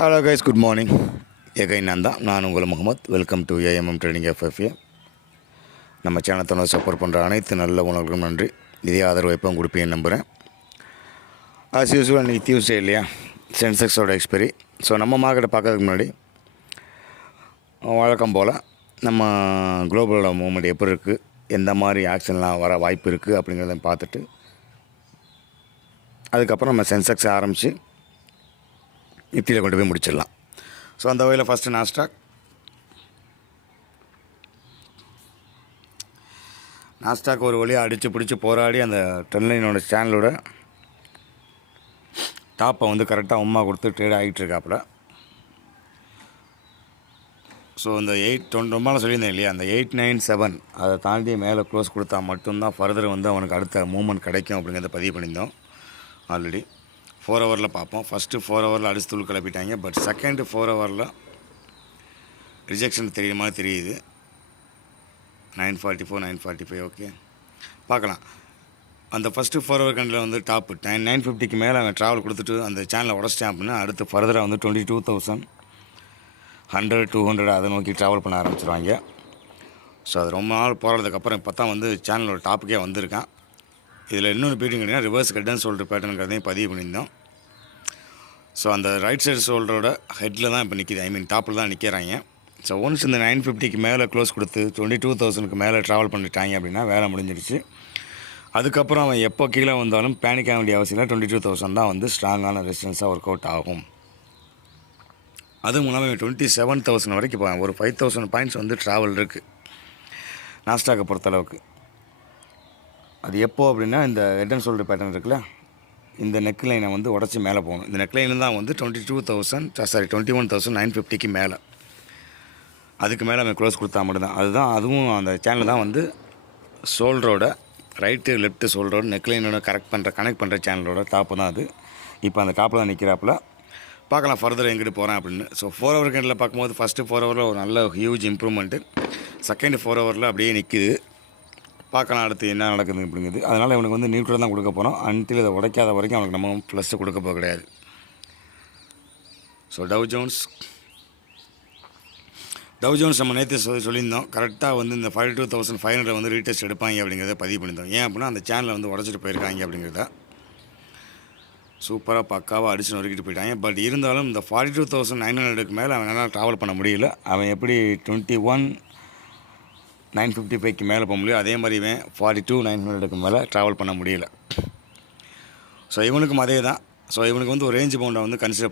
Hello guys, good morning. நான் உங்கள் Mohammed. Welcome to AMM trading FFA. நம்ம சேனல் தொடர்ந்து சப்போர்ட் பண்ணுற அனைத்து நல்ல உணவுகளுக்கும் நன்றி. இதே ஆதரவு எப்பவும் கொடுப்பேன்னு நம்புகிறேன். ஆஸ் யூஸ்வல் இன்றைக்கி டியூஸ்டே இல்லையா, சென்செக்ஸோட எக்ஸ்பைரி. ஸோ நம்ம மார்க்கெட்டை பார்க்கறதுக்கு முன்னாடி வழக்கம் போல் நம்ம குளோபலோட மூவ்மெண்ட் எப்படி இருக்குது, எந்த மாதிரி ஆக்ஷன்லாம் வர வாய்ப்பு இருக்குது அப்படிங்கிறத பார்த்துட்டு அதுக்கப்புறம் நம்ம சென்செக்ஸ் ஆரம்பித்து நிஃப்டியில் கொண்டு போய் முடிச்சிடலாம். ஸோ அந்த வகையில் ஃபஸ்ட்டு நாஸ்டாக் ஒரு வழியாக அடித்து பிடிச்சி போராடி அந்த ட்ரெண்ட் சேனலோட டாப்பை வந்து கரெக்டாக உம்மா கொடுத்து ட்ரேட் ஆகிட்டு இருக்காப்புல. ஸோ இந்த 820 ரொம்ப நாள் சொல்லியிருந்தேன் இல்லையா, அந்த 897 அதை தாண்டி மேலே க்ளோஸ் கொடுத்தா மட்டும்தான் ஃபர்தர் வந்து அவனுக்கு அடுத்த மூவ்மெண்ட் கிடைக்கும் அப்படிங்கிறத பதிவு பண்ணியிருந்தோம். ஆல்ரெடி 4 ஹவரில் பார்ப்போம். ஃபஸ்ட்டு 4 ஹவரில் அடிச்சு தூள் கிளப்பிட்டாங்க. பட் செகண்ட் 4 ஹவரில் ரிஜெக்ஷன் தெரியுற மாதிரி தெரியுது. 944 945 ஓகே பார்க்கலாம். அந்த ஃபஸ்ட்டு 4 ஹவர் கண்டில் வந்து டாப்பு 950க்கு மேலே அவன் ட்ராவல் கொடுத்துட்டு அந்த சேனலை உடச்சிட்டான் அப்படின்னா அடுத்து ஃபர்தராக வந்து 22,000 100 200 அதை நோக்கி ட்ராவல் பண்ண ஆரம்பிச்சிருவாங்க. ஸோ அது ரொம்ப நாள் போகிறதுக்கப்புறம் இப்போ தான் வந்து சேனலோட டாப்புக்கே வந்திருக்கான். இதில் இன்னொரு பீட்டிங் கேட்டிங்கன்னா ரிவர்ஸ் ஹெட் அண்ட் ஷோல்டர் பேட்டர்னுங்கிறதையும் பதிவு பண்ணியிருந்தோம். ஸோ அந்த ரைட் சைடு ஷோல்டரோட ஹெட்டில் தான் இப்போ நிற்கிது, டாப்பில் தான் நிற்கிறாங்க. ஸோ ஒன்ஸ் இந்த 950க்கு மேலே க்ளோஸ் கொடுத்து 22,000க்கு மேலே ட்ராவல் பண்ணிட்டாங்க அப்படின்னா வேலை முடிஞ்சிருச்சு. அதுக்கப்புறம் அவன் எப்போ கீழே வந்தாலும் பேனிக் ஆக வேண்டிய அவசியம் இல்லை. 22,000 தான் வந்து ஸ்ட்ராங்கான ரெசிஸ்டன்ஸாக ஒர்க் அவுட் ஆகும். அது மூலமாக 27,000 வரைக்கும் போவேன். ஒரு 5,000 பாயிண்ட்ஸ் வந்து ட்ராவல் இருக்குது நாஸ்டாக்கை பொறுத்தளவுக்கு. அது எப்போ அப்படின்னா இந்த ஹெட் அண்ட் ஷோல்டர் பேட்டர்ன் இருக்குல்ல, இந்த நெக் லைனை வந்து உடச்சி மேலே போகணும். இந்த நெக் லைன் தான் வந்து 21,950க்கு மேலே, அதுக்கு மேலே அவன் க்ளோஸ் கொடுத்தா மட்டும்தான். அதுவும் அந்த சேனல் தான் வந்து ஷோல்டரோட ரைட்டு லெஃப்ட்டு ஷோல்டரோட நெக் லைனோட கனெக்ட் பண்ணுற சேனலோட டாப்பு தான் அது. இப்போ அந்த டாப்பில் தான் நிற்கிறாப்புல. பார்க்கலாம் ஃபர்தர் எங்கிட்டு போகிறேன் அப்படின்னு. ஸோ 4 ஹவர் கேண்டில் பார்க்கும்போது ஃபஸ்ட்டு 4 ஹவரில் ஒரு நல்ல ஹியூஜ் இம்ப்ரூவ்மெண்ட்டு. செகண்ட் 4 ஹவரில் அப்படியே நிற்கிது. பார்க்கலாம் அடுத்து என்ன நடக்குது அப்படிங்கிறது. அதனால் இவனுக்கு வந்து நியூட்ரல் தான் கொடுக்க போகிறோம். அன்டில் இதை உடைக்காத வரைக்கும் அவனுக்கு நம்ம ப்ளஸ்ஸு கொடுக்க போக கிடையாது. ஸோ டவ் ஜோன்ஸ் நம்ம நேற்று சொல்லியிருந்தோம். கரெக்டாக வந்து இந்த 52,500 வந்து ரீடெஸ்ட் எடுப்பாங்க அப்படிங்கிறத பதிவு பண்ணியிருந்தோம். ஏன் அப்படின்னா அந்த சேனலை வந்து உடச்சிட்டு போயிருக்காங்க அப்படிங்கிறத சூப்பராக பக்காவாக அடிச்சு நொறுக்கிட்டு போயிட்டாங்க. பட் இருந்தாலும் இந்த 42,900க்கு மேலே அவனால் ட்ராவல் பண்ண முடியல. அவன் எப்படி 21,955க்கு மேலே போக முடியும், அதே மாதிரி இவன் 42,900க்கு மேலே ட்ராவல் பண்ண முடியல. ஸோ இவனுக்கும் அதே தான். ஸோ இவனுக்கு வந்து ஒரு ரேஞ்ச் பவுண்டை வந்து கன்சிடர்